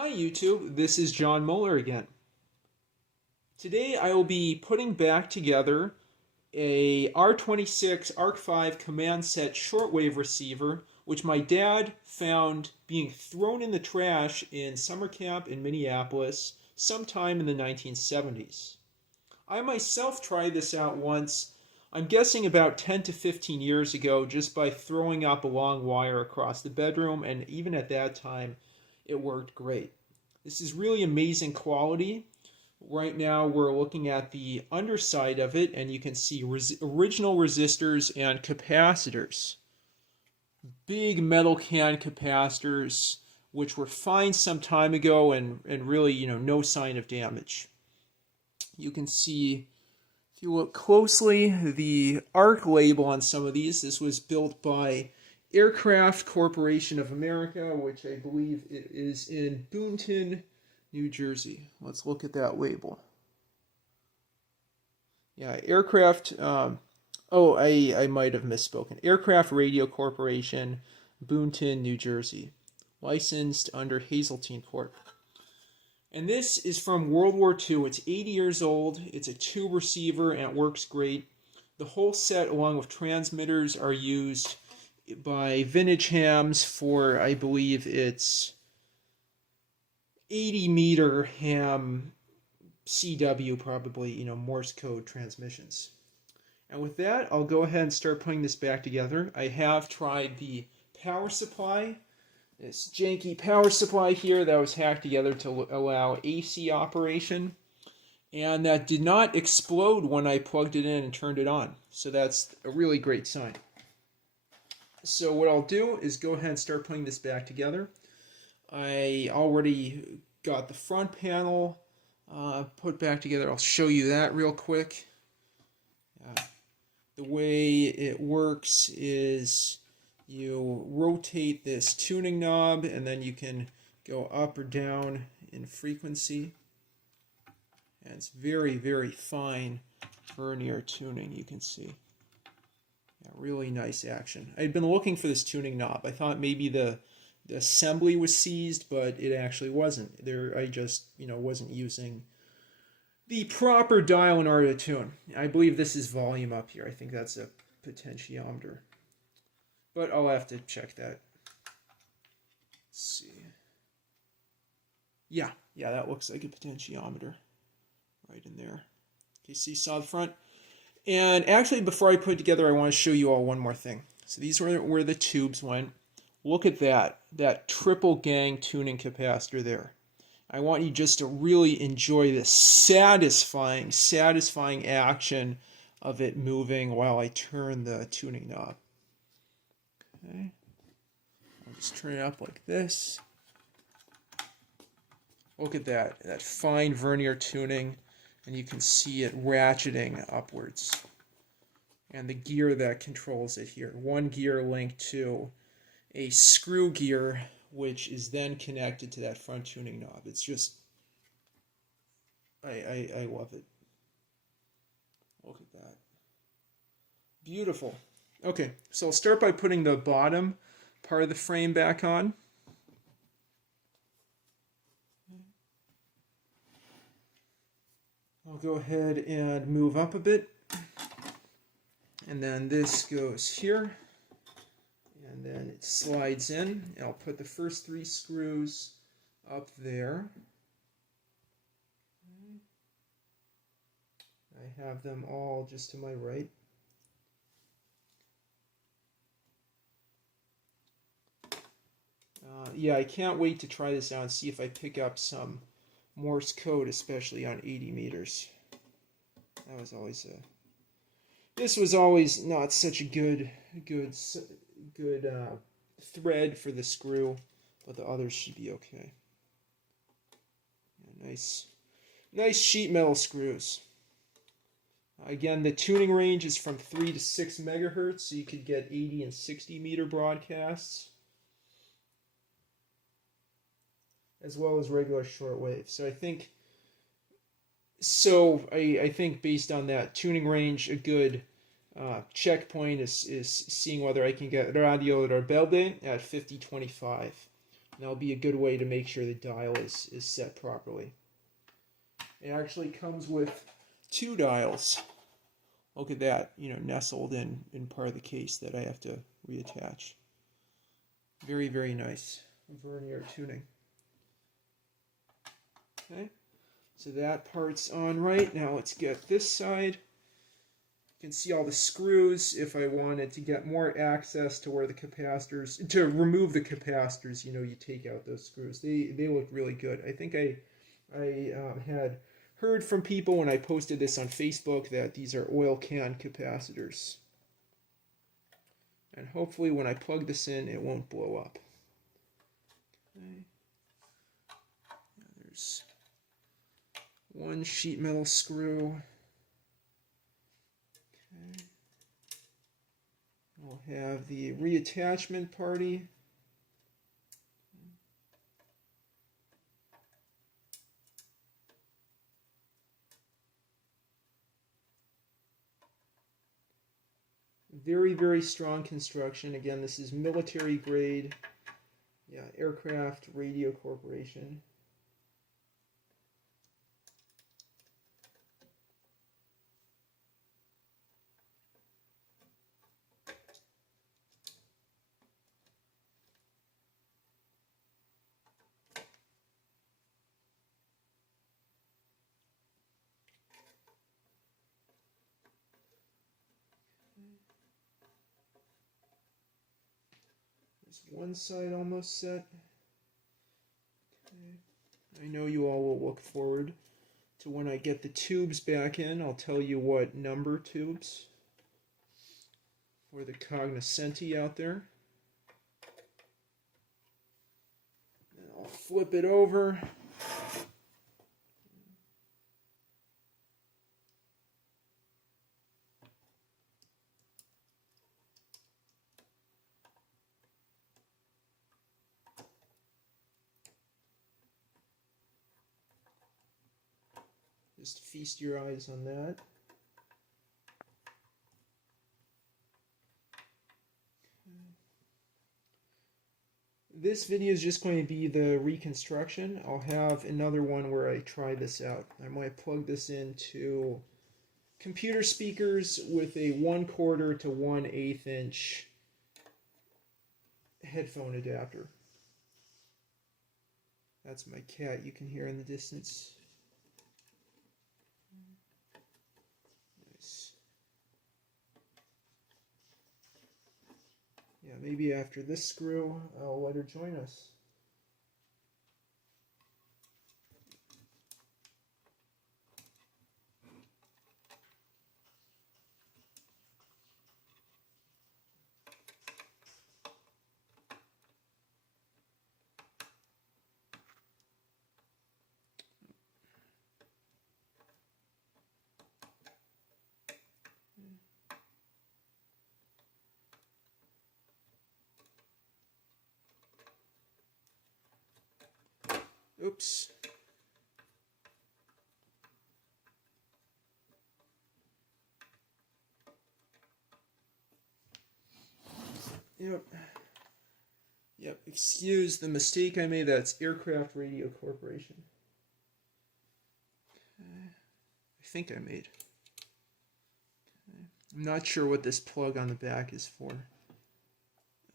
Hi YouTube, this is John Muller again. Today I will be putting back together a R-26 ARC-5 command set shortwave receiver, which my dad found being thrown in the trash in summer camp in Minneapolis sometime in the 1970s. I myself tried this out once, I'm guessing about 10 to 15 years ago, just by throwing up a long wire across the bedroom, and even at that time it worked great. This is really amazing quality. Right now we're looking at the underside of it, and you can see original resistors and capacitors. Big metal can capacitors, which were fine some time ago, and really, no sign of damage. You can see, if you look closely, the ARC label on some of these. This was built by Aircraft Corporation of America, which I believe it is in Boonton, New Jersey. Let's look at that label. Yeah, Aircraft, I might have misspoken. Aircraft Radio Corporation, Boonton, New Jersey. Licensed under Hazeltine Corp. And this is from World War II. It's 80 years old. It's a tube receiver and it works great. The whole set, along with transmitters, are used by vintage hams for, I believe it's 80-meter ham CW, probably, Morse code transmissions. And with that, I'll go ahead and start putting this back together. I have tried the power supply, this janky power supply here that was hacked together to allow AC operation, and that did not explode when I plugged it in and turned it on. So that's a really great sign. So what I'll do is go ahead and start putting this back together. I already got the front panel put back together. I'll show you that real quick. The way it works is you rotate this tuning knob, and then you can go up or down in frequency. And it's very, very fine vernier tuning, you can see. Yeah, really nice action. I'd been looking for this tuning knob. I thought maybe the assembly was seized, but it actually wasn't. I just, wasn't using the proper dial in order to tune. I believe this is volume up here. I think that's a potentiometer. But I'll have to check that. Let's see. Yeah, that looks like a potentiometer right in there. Okay, so you saw the front. And actually, before I put it together, I want to show you all one more thing. So these are where the tubes went. Look at that triple gang tuning capacitor there. I want you just to really enjoy the satisfying action of it moving while I turn the tuning knob. Okay, I'll just turn it up like this. Look at that fine vernier tuning, and you can see it ratcheting upwards. And the gear that controls it here. One gear linked to a screw gear, which is then connected to that front tuning knob. It's just, I love it. Look at that. Beautiful. Okay, so I'll start by putting the bottom part of the frame back on. I'll go ahead and move up a bit. And then this goes here. And then it slides in. And I'll put the first 3 screws up there. I have them all just to my right. Yeah, I can't wait to try this out and see if I pick up some Morse code, especially on 80 meters. That was always this was always not such a good thread for the screw, but the others should be okay. Yeah, nice sheet metal screws. Again, the tuning range is from 3 to 6 megahertz, so you could get 80 and 60 meter broadcasts, as well as regular shortwave. So I think based on that tuning range, a good checkpoint is seeing whether I can get Radio Rebelde at 5025. That'll be a good way to make sure the dial is set properly. It actually comes with 2 dials. Look at that, nestled in part of the case that I have to reattach. Very, very nice vernier tuning. Okay, so that part's on right. Now let's get this side. You can see all the screws. If I wanted to get more access to where the capacitors, to remove the capacitors, you take out those screws. They look really good. I think I had heard from people when I posted this on Facebook that these are oil can capacitors. And hopefully when I plug this in, it won't blow up. Okay. Now there's one sheet metal screw. Okay. We'll have the reattachment party. Very, very strong construction. Again, this is military grade. Yeah, Aircraft Radio Corporation. There's one side almost set. Okay. I know you all will look forward to when I get the tubes back in. I'll tell you what number tubes for the cognoscenti out there. And I'll flip it over. Just feast your eyes on that. This video is just going to be the reconstruction. I'll have another one where I try this out. I might plug this into computer speakers with a 1/4 to 1/8 inch headphone adapter. That's my cat you can hear in the distance. Nice. Yeah, maybe after this screw, I'll let her join us. Oops. Yep, excuse the mistake I made. That's Aircraft Radio Corporation. I think I made. I'm not sure what this plug on the back is for.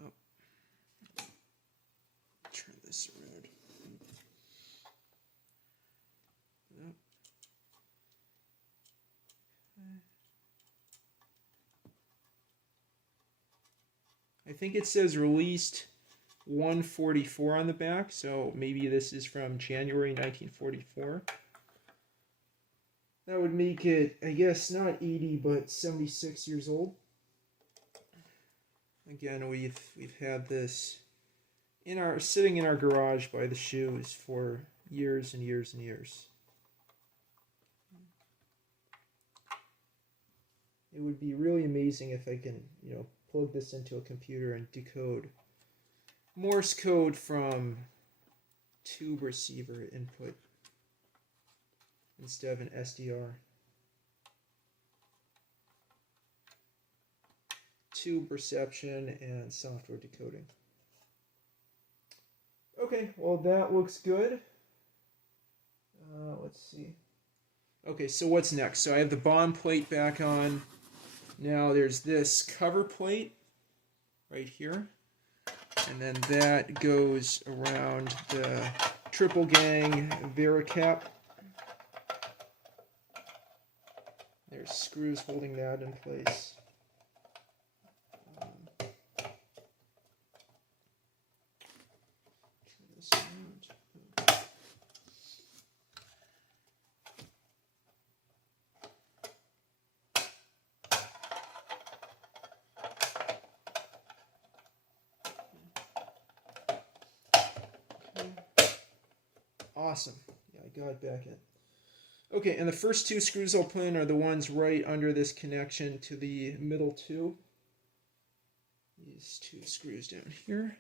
Oh. Turn this around. Yep. I think it says released 144 on the back, so maybe this is from January 1944. That would make it, I guess, not 80, but 76 years old. Again, we've had this sitting in our garage by the shoes for years and years and years. It would be really amazing if I can, plug this into a computer and decode Morse code from tube receiver input instead of an SDR. Tube reception and software decoding. Okay, well that looks good. Let's see. Okay, so what's next? So I have the bottom plate back on. Now there's this cover plate right here. And then that goes around the triple gang Vericap. There's screws holding that in place. Turn this around. Awesome. Yeah, I got it back in. Okay, and the first two screws I'll put in are the ones right under this connection to the middle tube. These two screws down here.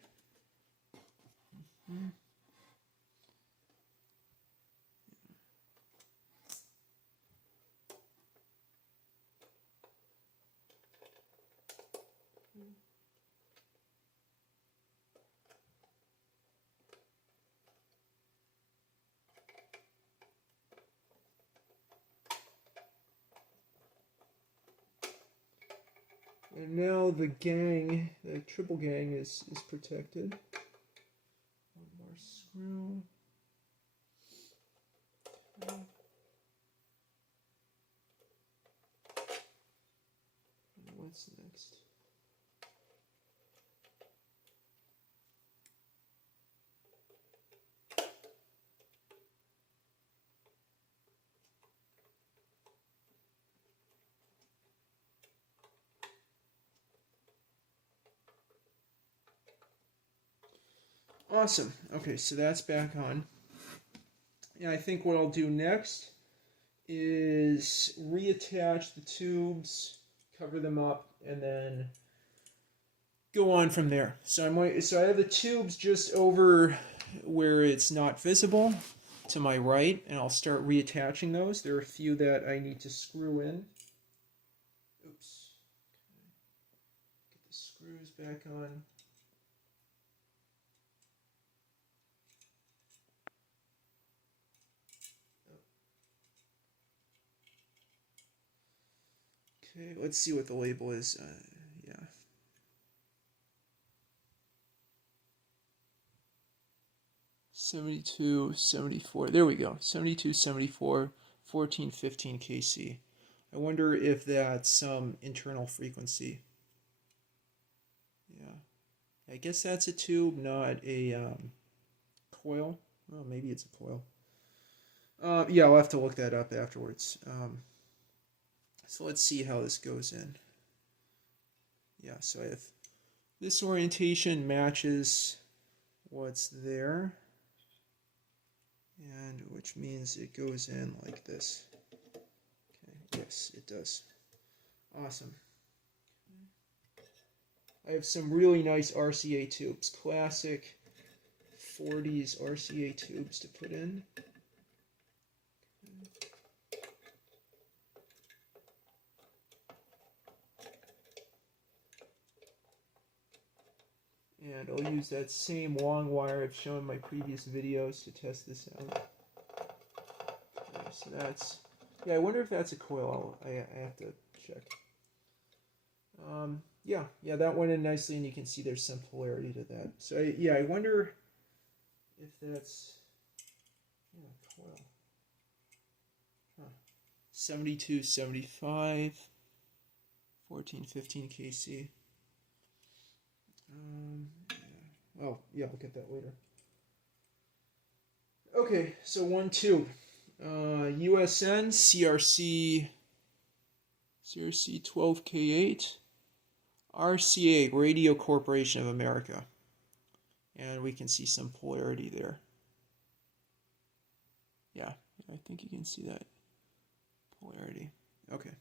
And now the gang, the triple gang is protected. One more screw. Okay. And what's next? Awesome. Okay, so that's back on. And I think what I'll do next is reattach the tubes, cover them up, and then go on from there. So I have the tubes just over where it's not visible to my right, and I'll start reattaching those. There are a few that I need to screw in. Oops. Okay. Get the screws back on. Okay, let's see what the label is. Yeah. '72, '74. There we go. '72, '74, 14, 15 kc. I wonder if that's some internal frequency. Yeah. I guess that's a tube, not a coil. Well, maybe it's a coil. Yeah, I'll have to look that up afterwards. So let's see how this goes in. Yeah, so I have this orientation matches what's there, and which means it goes in like this. Okay, yes, it does. Awesome. I have some really nice RCA tubes, classic 40s RCA tubes to put in. And I'll use that same long wire I've shown in my previous videos to test this out. Okay, so that's, yeah, I wonder if that's a coil. I have to check. Yeah, that went in nicely, and you can see there's some polarity to that. So I wonder if that's, yeah, coil. Huh. 72, 75, 14, 15 kc. Yeah. Oh, yeah, I'll get that later. Okay, so 1 tube. USN CRC 12K8 RCA, Radio Corporation of America. And we can see some polarity there. Yeah, I think you can see that polarity. Okay.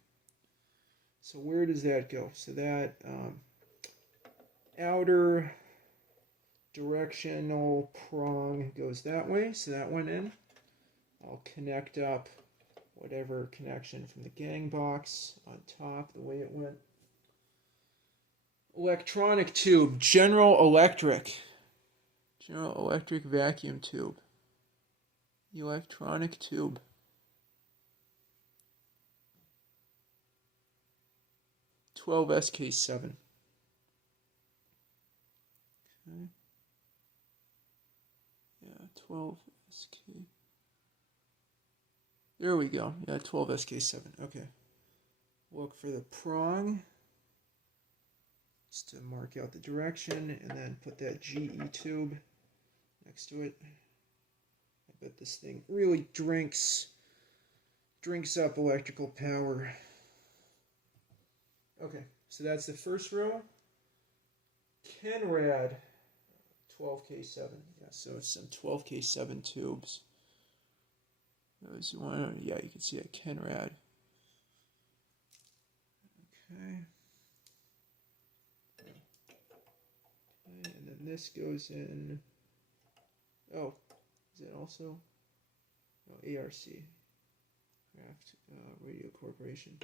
So where does that go? So that outer directional prong goes that way, so that went in. I'll connect up whatever connection from the gang box on top, the way it went. Electronic tube, General Electric General electric vacuum tube. Electronic tube. (12SK7). Okay. Yeah, 12SK. There we go. Yeah, 12SK7. Okay. Look for the prong. Just to mark out the direction, and then put that GE tube next to it. I bet this thing really drinks up electrical power. Okay, so that's the first row. Kenrad 12K7. Yeah, so it's some 12K7 tubes. Those who want to, yeah, you can see a Kenrad. Okay. And then this goes in. Oh, is it also? Oh, ARC Craft Radio Corporation.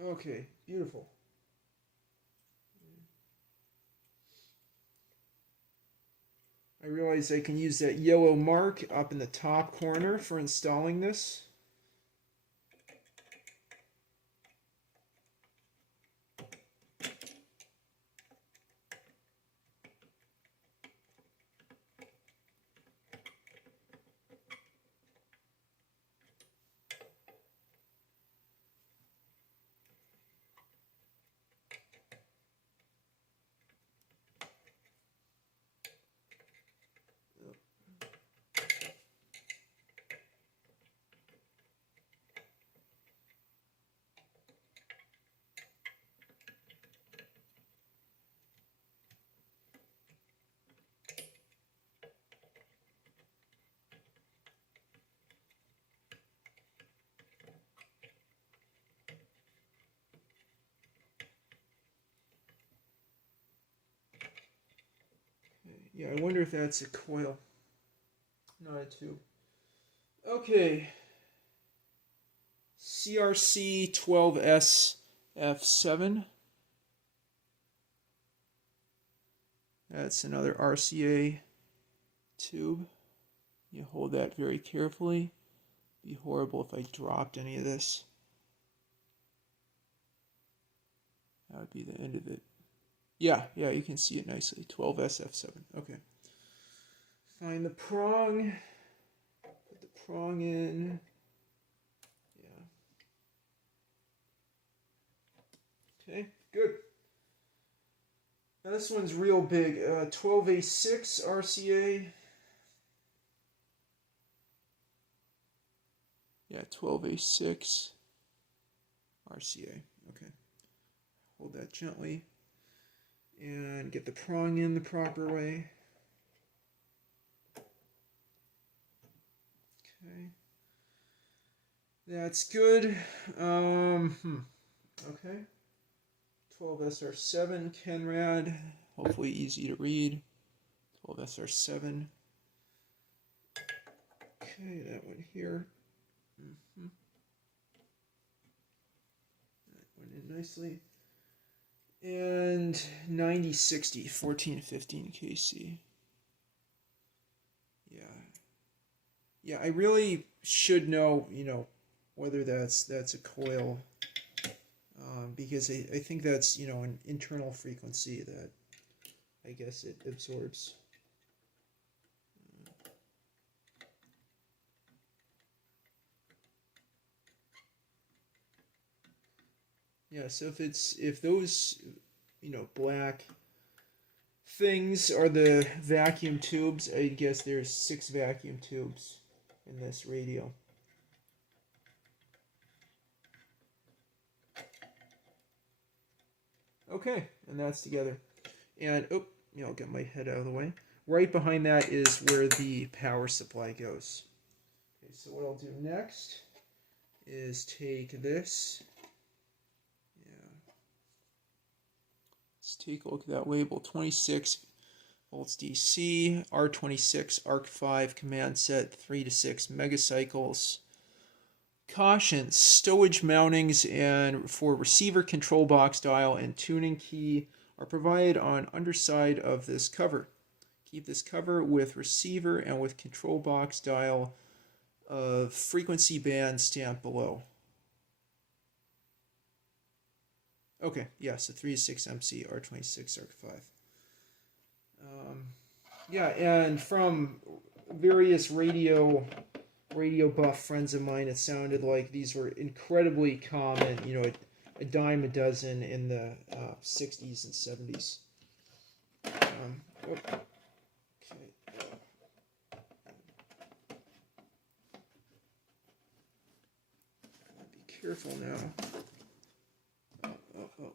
Okay, beautiful. I realize I can use that yellow mark up in the top corner for installing this. Yeah, I wonder if that's a coil, not a tube. Okay. CRC 12SF7. That's another RCA tube. You hold that very carefully. It'd be horrible if I dropped any of this. That would be the end of it. Yeah, you can see it nicely. 12SF7. Okay. Find the prong. Put the prong in. Yeah. Okay, good. Now this one's real big. 12A6 RCA. Yeah, 12A6 RCA. Okay. Hold that gently. And get the prong in the proper way. Okay. That's good. Okay. 12SR7 Kenrad. Hopefully easy to read. 12SR7. Okay, that one here. That went in nicely. And 9060, 1415 KC. Yeah, I really should know, whether that's a coil, because I think that's, an internal frequency that I guess it absorbs. Yeah, so if those, black things are the vacuum tubes, I guess there's 6 vacuum tubes in this radio. Okay, and that's together. And, I'll get my head out of the way. Right behind that is where the power supply goes. Okay, so what I'll do next is take this. Let's take a look at that label, 26 volts DC, R-26, ARC-5 command set, 3 to 6 megacycles. Caution, stowage mountings and for receiver control box dial and tuning key are provided on underside of this cover. Keep this cover with receiver and with control box dial of frequency band stamped below. Okay, yeah, so 3 to 6 MC, R-26, ARC-5. Yeah, and from various radio buff friends of mine, it sounded like these were incredibly common, you know, a dime a dozen in the 60s and 70s. Okay. Be careful now. Oh.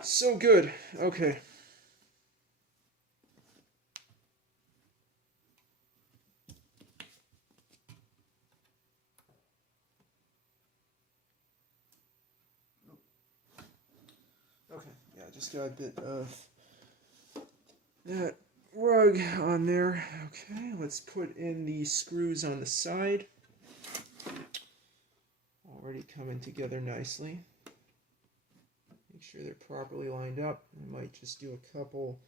So good. Okay. Okay, yeah, just got a bit of that rug on there. Okay, let's put in the screws on the side. Already coming together nicely. Make sure they're properly lined up. I might just do a couple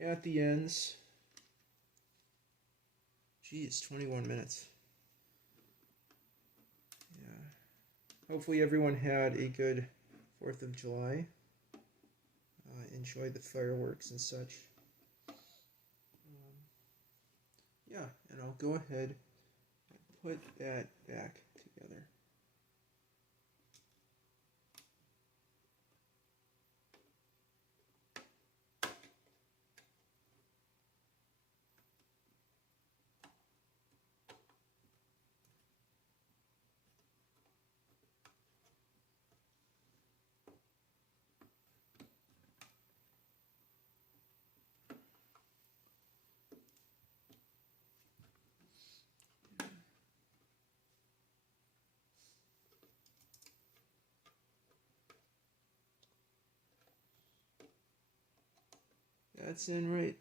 at the ends. Geez, 21 minutes. Yeah. Hopefully everyone had a good 4th of July. Enjoyed the fireworks and such. Yeah, and I'll go ahead and put that back together. That's in right.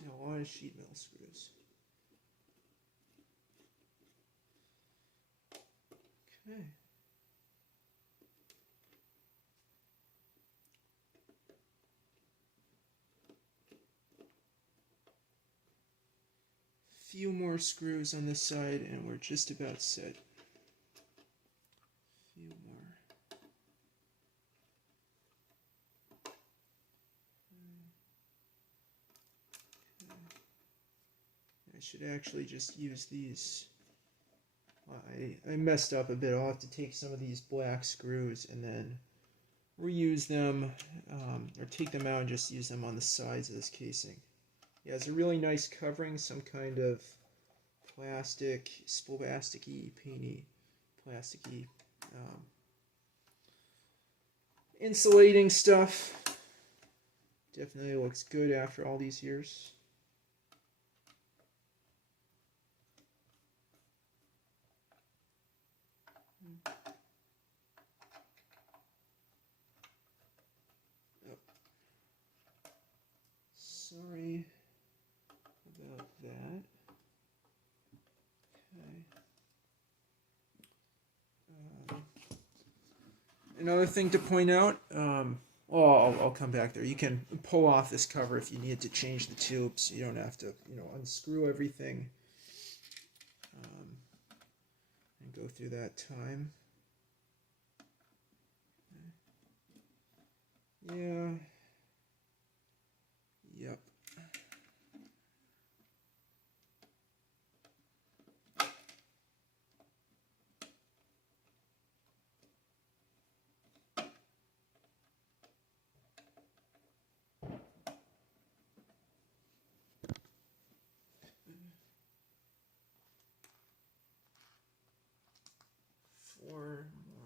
Now, a lot of sheet metal screws. Okay. Few more screws on this side, and we're just about set. Few more. I should actually just use these. I messed up a bit. I'll have to take some of these black screws and then reuse them, or take them out and just use them on the sides of this casing. Yeah, it's a really nice covering, some kind of plastic, plasticky, painty, plasticky, insulating stuff. Definitely looks good after all these years. Sorry about that. Okay. Another thing to point out, well, I'll come back there. You can pull off this cover if you need to change the tubes. You don't have to, unscrew everything and go through that time. Yeah. Yep. Four more.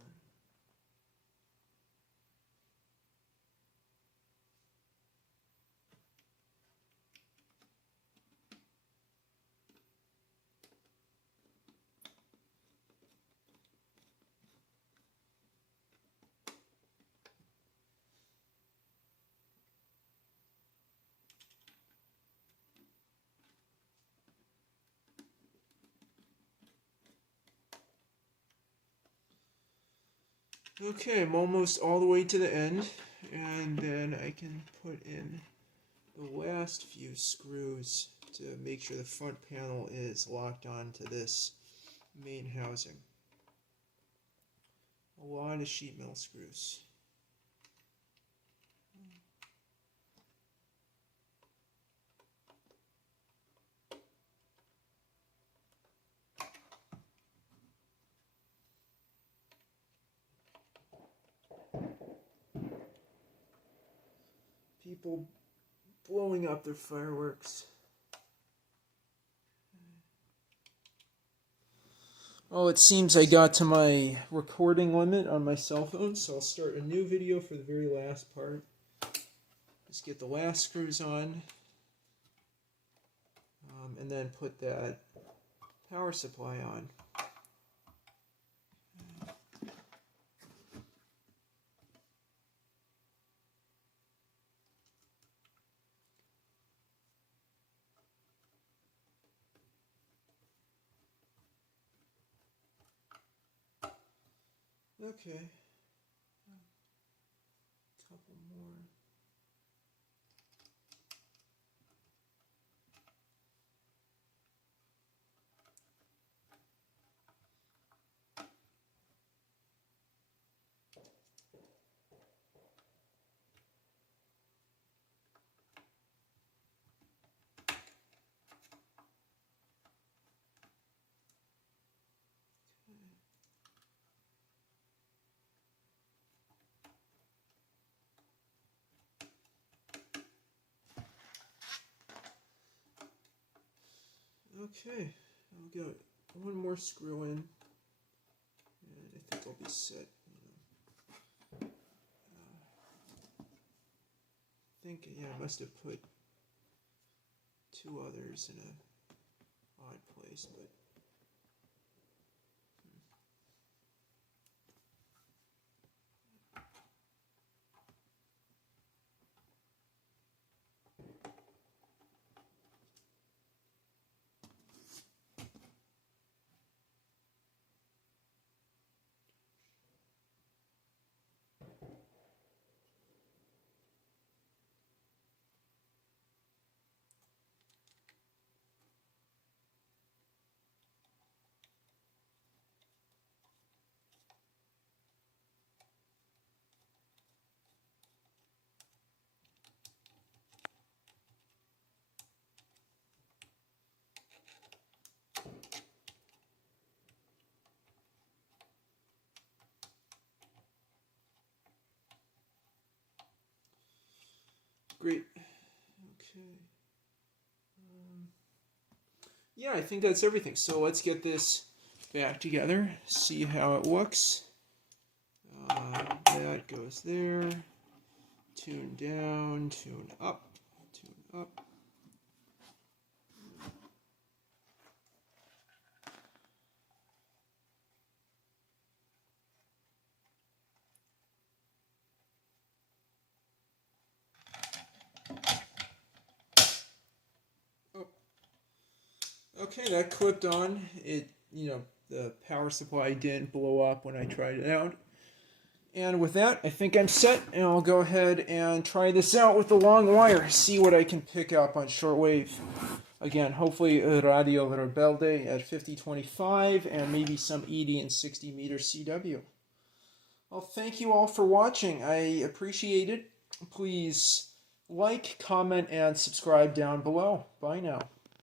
Okay, I'm almost all the way to the end, and then I can put in the last few screws to make sure the front panel is locked onto this main housing. A lot of sheet metal screws. People blowing up their fireworks. Oh, it seems I got to my recording limit on my cell phone, so I'll start a new video for the very last part. Just get the last screws on, and then put that power supply on. Okay. Couple more. Okay, I'll get one more screw in, and I think I'll be set. I think, yeah, I must have put two others in a odd place, but great. Okay. Yeah, I think that's everything. So let's get this back together, see how it looks. That goes there. Tune down, tune up, tune up. Oh. Okay, that clipped on. It, the power supply didn't blow up when I tried it out. And with that, I think I'm set, and I'll go ahead and try this out with the long wire, see what I can pick up on shortwave. Again, hopefully Radio Rebelde at 5025, and maybe some 80 and 60 meter CW. Well, thank you all for watching. I appreciate it. please like, comment, and subscribe down below. Bye now.